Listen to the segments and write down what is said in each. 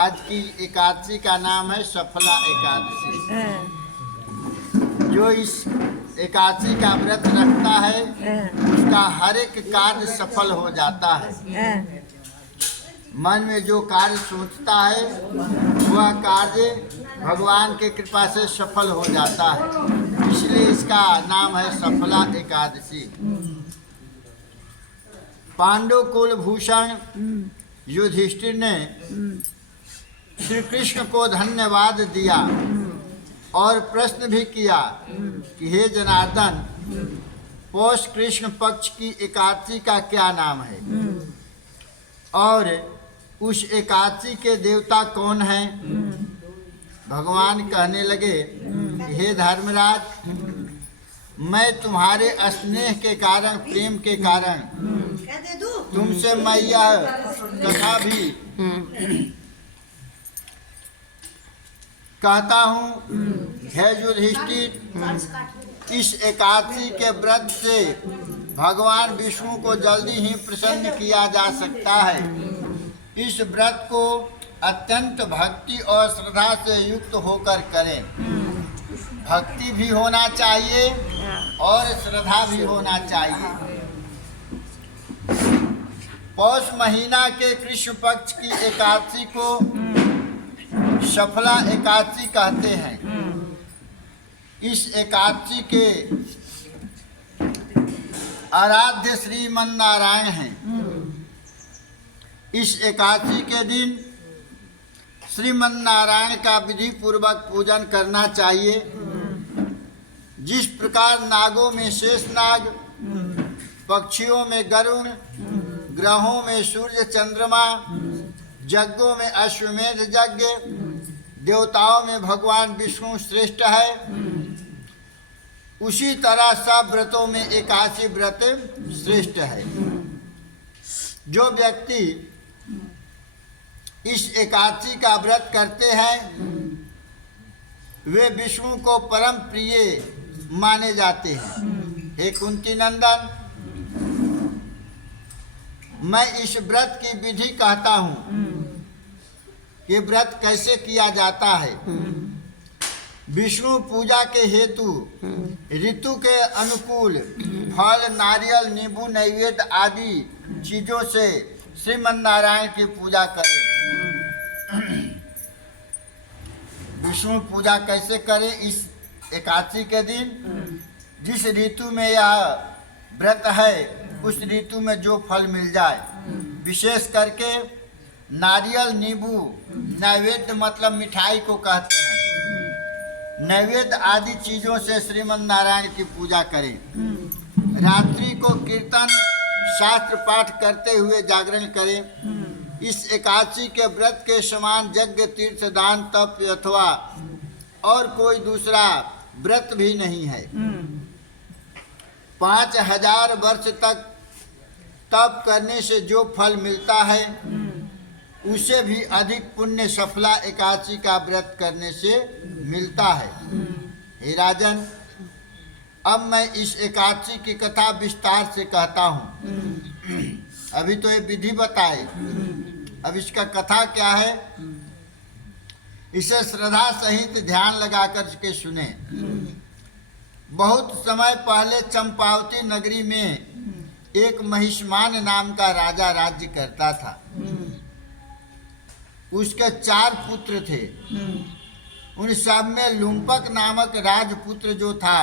आज की एकादशी का नाम है सफला एकादशी। जो इस एकादशी का व्रत रखता है उसका हर एक कार्य सफल हो जाता है। मन में जो कार्य सोचता है वह कार्य भगवान के कृपा से सफल हो जाता है, इसलिए इसका नाम है सफला एकादशी। पांडु कुल भूषण युधिष्ठिर ने श्री कृष्ण को धन्यवाद दिया और प्रश्न भी किया कि हे जनार्दन, पौष कृष्ण पक्ष की एकादशी का क्या नाम है और उस एकादशी के देवता कौन हैं? भगवान कहने लगे, हे धर्मराज, मैं तुम्हारे स्नेह के कारण, प्रेम के कारण तुमसे मैं यह कथा भी कहता हूँ। हे युधिष्ठिर, इस एकादशी के व्रत से भगवान विष्णु को जल्दी ही प्रसन्न किया जा सकता है। इस व्रत को अत्यंत भक्ति और श्रद्धा से युक्त होकर करें। भक्ति भी होना चाहिए और श्रद्धा भी होना चाहिए। पौष महीना के कृष्ण पक्ष की एकादशी को सफला एकादशी कहते हैं। इस एकादशी के आराध्य श्रीमन नारायण हैं। इस एकादशी के दिन श्रीमन नारायण का विधि पूर्वक पूजन करना चाहिए। जिस प्रकार नागों में शेषनाग, पक्षियों में गरुण, ग्रहों में सूर्य चंद्रमा, यज्ञों में अश्वमेध यज्ञ, देवताओं में भगवान विष्णु श्रेष्ठ है, उसी तरह सब व्रतों में एकादशी व्रत श्रेष्ठ है। जो व्यक्ति इस एकादशी का व्रत करते हैं वे विष्णु को परम प्रिय माने जाते हैं। हे कुंती नंदन, मैं इस व्रत की विधि कहता हूँ कि व्रत कैसे किया जाता है। विष्णु पूजा के हेतु ऋतु के अनुकूल फल, नारियल, नींबू, नैवेद्य आदि चीजों से श्रीमन नारायण की पूजा करें। विष्णु पूजा कैसे करें? इस एकादशी के दिन जिस ऋतु में यह व्रत है उस ऋतु में जो फल मिल जाए, विशेष करके नारियल, नींबू, नैवेद्य मतलब मिठाई को कहते हैं, नैवेद्य आदि चीजों से श्रीमन नारायण की पूजा करें। रात्रि को कीर्तन शास्त्र पाठ करते हुए जागरण करें। इस एकादशी के व्रत के समान यज्ञ, तीर्थ, दान, तप अथवा और कोई दूसरा व्रत भी नहीं है। 5000 वर्ष तक तप करने से जो फल मिलता है उससे भी अधिक पुण्य सफला एकादशी का व्रत करने से मिलता है। हे राजन, अब मैं इस एकादशी की कथा विस्तार से कहता हूँ। अभी तो ये विधि बताए, अब इसका कथा क्या है इसे श्रद्धा सहित ध्यान लगाकर के सुने। बहुत समय पहले चंपावती नगरी में एक महिष्मान नाम का राजा राज्य करता था। उसके 4 पुत्र थे। उन सब में लुम्पक नामक राजपुत्र जो था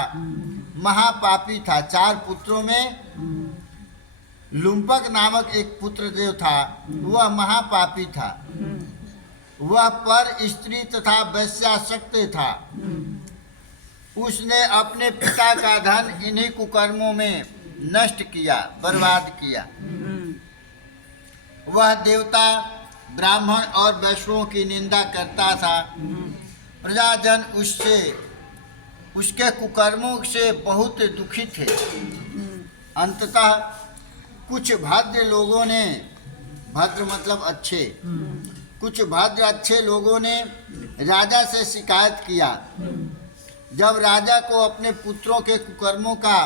महापापी था। 4 पुत्रों में लुम्पक नामक एक पुत्र जो था वह महापापी था। वह पर स्त्री तथा वैश्यासक्त था। उसने अपने पिता का धन इन्हीं कुकर्मों में नष्ट किया, बर्बाद किया। वह देवता, ब्राह्मण और वैष्णवों की निंदा करता था। प्रजाजन उसके कुकर्मों से बहुत दुखी थे। अंततः कुछ भद्र लोगों ने, भद्र मतलब अच्छे, कुछ भद्र अच्छे लोगों ने राजा से शिकायत किया। जब राजा को अपने पुत्रों के कुकर्मों का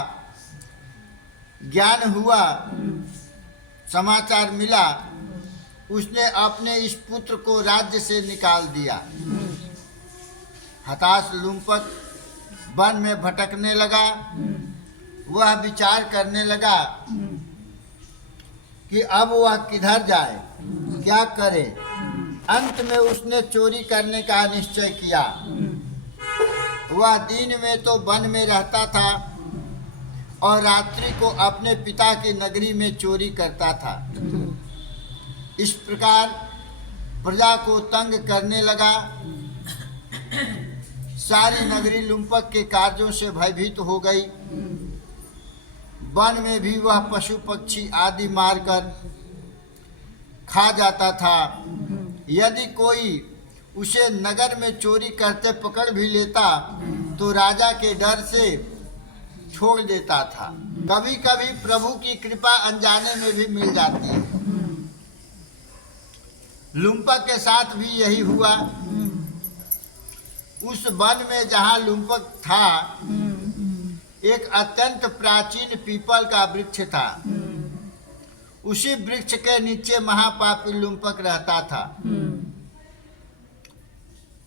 ज्ञान हुआ, समाचार मिला, उसने अपने इस पुत्र को राज्य से निकाल दिया। हताश लुम्पक वन में भटकने लगा। वह विचार करने लगा कि अब वह किधर जाए, क्या करे। अंत में उसने चोरी करने का निश्चय किया। वह दिन में तो वन में रहता था और रात्रि को अपने पिता की नगरी में चोरी करता था। इस प्रकार प्रजा को तंग करने लगा। सारी नगरी लुम्पक के कार्यों से भयभीत हो गई। वन में भी वह पशु पक्षी आदि मारकर खा जाता था। यदि कोई उसे नगर में चोरी करते पकड़ भी लेता तो राजा के डर से छोड़ देता था। कभी कभी प्रभु की कृपा अनजाने में भी मिल जाती है। लुम्पक के साथ भी यही हुआ। उस वन में जहाँ लुम्पक था, एक अत्यंत प्राचीन पीपल का वृक्ष था। उसी वृक्ष के नीचे महापापी लुम्पक रहता था।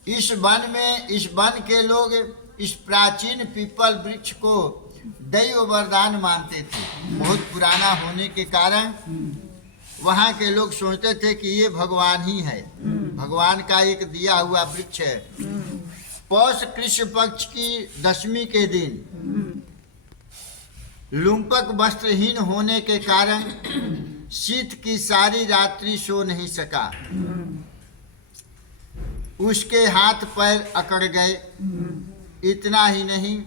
इस वन के लोग इस प्राचीन पीपल वृक्ष को दैव वरदान मानते थे। बहुत पुराना होने के कारण वहाँ के लोग सोचते थे कि ये भगवान ही है, भगवान का एक दिया हुआ वृक्ष है। पौष कृष्ण पक्ष की 10वीं के दिन लुम्पक वस्त्रहीन होने के कारण शीत की सारी रात्रि सो नहीं सका। उसके हाथ पैर अकड़ गए। इतना ही नहीं,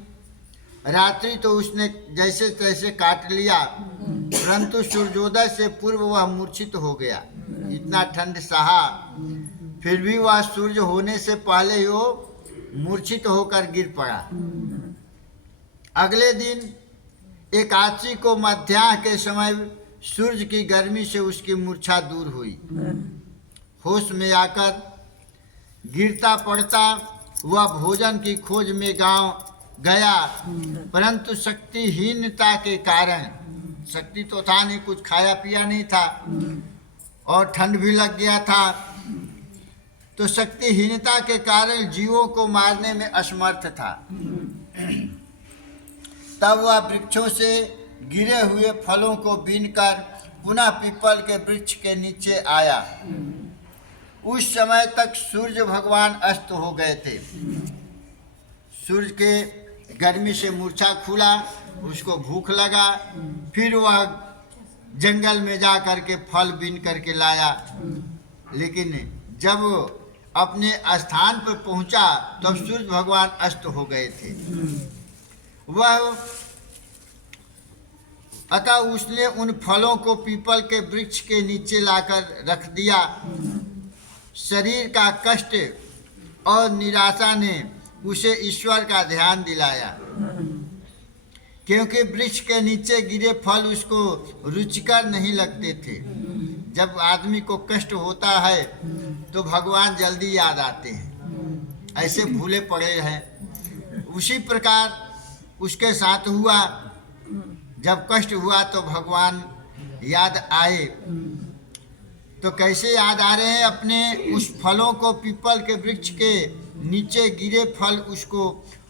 रात्रि तो उसने जैसे तैसे काट लिया, परंतु सूर्योदय से पूर्व वह मूर्छित हो गया। इतना ठंड सहा, फिर भी वह सूर्य होने से पहले ही वो मूर्छित होकर गिर पड़ा। अगले दिन एकादशी को मध्याह्न के समय सूर्य की गर्मी से उसकी मूर्छा दूर हुई। होश में आकर गिरता पड़ता वह भोजन की खोज में गांव गया, परंतु शक्तिहीनता के कारण, शक्ति तो था नहीं, कुछ खाया पिया नहीं था और ठंड भी लग गया था, तो शक्तिहीनता के कारण जीवों को मारने में असमर्थ था। तब वह वृक्षों से गिरे हुए फलों को बीनकर पुनः पीपल के वृक्ष के नीचे आया। उस समय तक सूर्य भगवान अस्त हो गए थे। सूर्य के गर्मी से मूर्छा खुला, उसको भूख लगा। फिर वह जंगल में जा कर के फल बीन करके लाया, लेकिन जब अपने स्थान पर पहुंचा तब सूर्य भगवान अस्त हो गए थे। अतः उसने उन फलों को पीपल के वृक्ष के नीचे लाकर रख दिया। शरीर का कष्ट और निराशा ने उसे ईश्वर का ध्यान दिलाया, क्योंकि वृक्ष के नीचे गिरे फल उसको रुचिकर नहीं लगते थे। जब आदमी को कष्ट होता है तो भगवान जल्दी याद आते हैं, ऐसे भूले पड़े हैं। उसी प्रकार उसके साथ हुआ। जब कष्ट हुआ तो भगवान याद आए। तो कैसे याद आ रहे हैं? अपने उस फलों को, पीपल के वृक्ष के नीचे गिरे फल उसको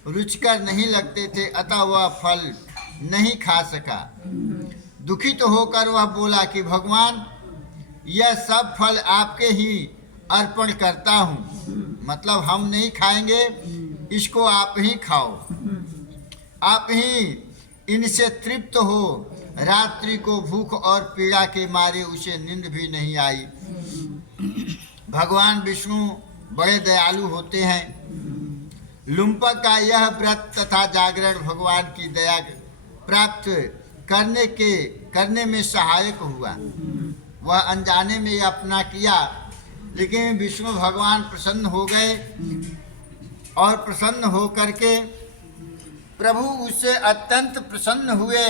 रुचिकर नहीं लगते थे, अतः वह फल नहीं खा सका। दुखित होकर वह बोला कि भगवान, यह सब फल आपके ही अर्पण करता हूँ, मतलब हम नहीं खाएंगे, इसको आप ही खाओ, आप ही इनसे तृप्त हो। रात्रि को भूख और पीड़ा के मारे उसे नींद भी नहीं आई। भगवान विष्णु बड़े दयालु होते हैं। लुम्पक का यह व्रत तथा जागरण भगवान की दया प्राप्त करने में सहायक हुआ। वह अनजाने में अपना किया, लेकिन विष्णु भगवान प्रसन्न हो गए और प्रसन्न होकर के प्रभु उससे अत्यंत प्रसन्न हुए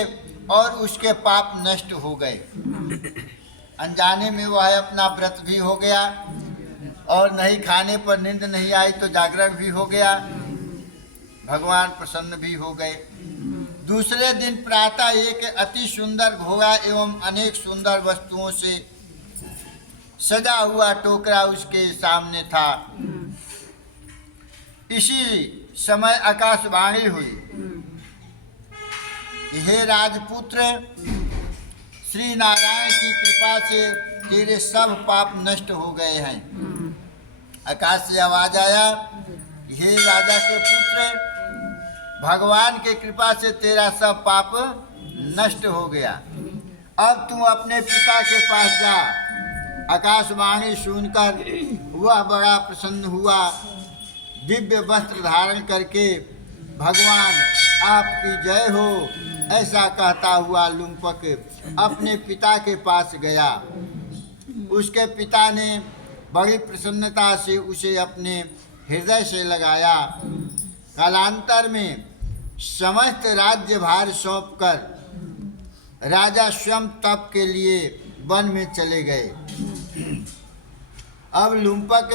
और उसके पाप नष्ट हो गए। अनजाने में वह अपना व्रत भी हो गया और नहीं खाने पर नींद नहीं आई तो जागरण भी हो गया। भगवान प्रसन्न भी हो गए। दूसरे दिन प्रातः एक अति सुंदर घोड़ा एवं अनेक सुंदर वस्तुओं से सजा हुआ टोकरा उसके सामने था। इसी समय आकाशवाणी हुई, हे राजपुत्र, श्री नारायण की कृपा से तेरे सब पाप नष्ट हो गए हैं। आकाश से आवाज आया, हे राजा के पुत्र, भगवान के कृपा से तेरा सब पाप नष्ट हो गया। अब तू अपने पिता के पास जा। आकाशवाणी सुनकर वह बड़ा प्रसन्न हुआ। दिव्य वस्त्र धारण करके भगवान आपकी जय हो ऐसा कहता हुआ लुम्पक अपने पिता के पास गया। उसके पिता ने बड़ी प्रसन्नता से उसे अपने हृदय से लगाया। कालांतर में समस्त राज्य भार सौंपकर राजा स्वयं तप के लिए वन में चले गए। अब लुम्पक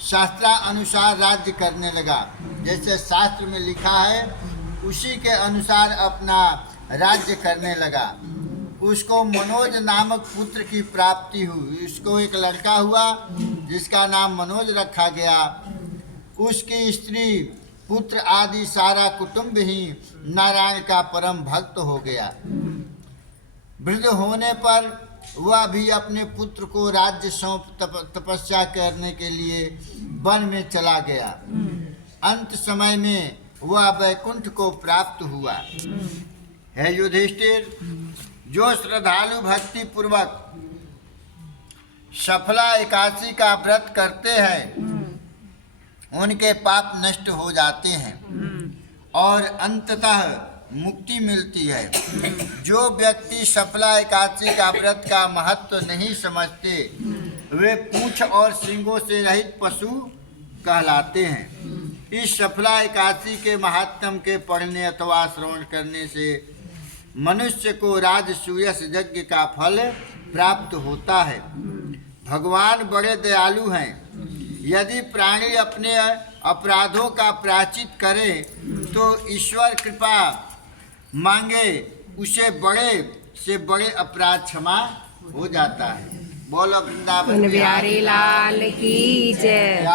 शास्त्रा अनुसार राज्य करने लगा। जैसे शास्त्र में लिखा है उसी के अनुसार अपना राज्य करने लगा। उसको मनोज नामक पुत्र की प्राप्ति हुई। उसको एक लड़का हुआ जिसका नाम मनोज रखा गया। उसकी स्त्री, पुत्र आदि सारा कुटुंब ही नारायण का परम भक्त हो गया। वृद्ध होने पर वह भी अपने पुत्र को राज्य सौंप तपस्या करने के लिए वन में चला गया। अंत समय में वह वैकुंठ को प्राप्त हुआ। है युधिष्ठिर, जो श्रद्धालु भक्ति पूर्वक सफला एकादशी का व्रत करते हैं उनके पाप नष्ट हो जाते हैं और अंततः मुक्ति मिलती है। जो व्यक्ति सफला एकादशी का व्रत का महत्व नहीं समझते वे पूंछ और सींगों से रहित पशु कहलाते हैं। इस सफला एकादशी के महात्म के पढ़ने अथवा श्रवण करने से मनुष्य को राजसूयस यज्ञ का फल प्राप्त होता है। भगवान बड़े दयालु हैं। यदि प्राणी अपने अपराधों का प्रायश्चित करे तो ईश्वर कृपा मांगे उसे बड़े से बड़े अपराध क्षमा हो जाता है। बोलो वृंदावन बिहारी लाल की जय।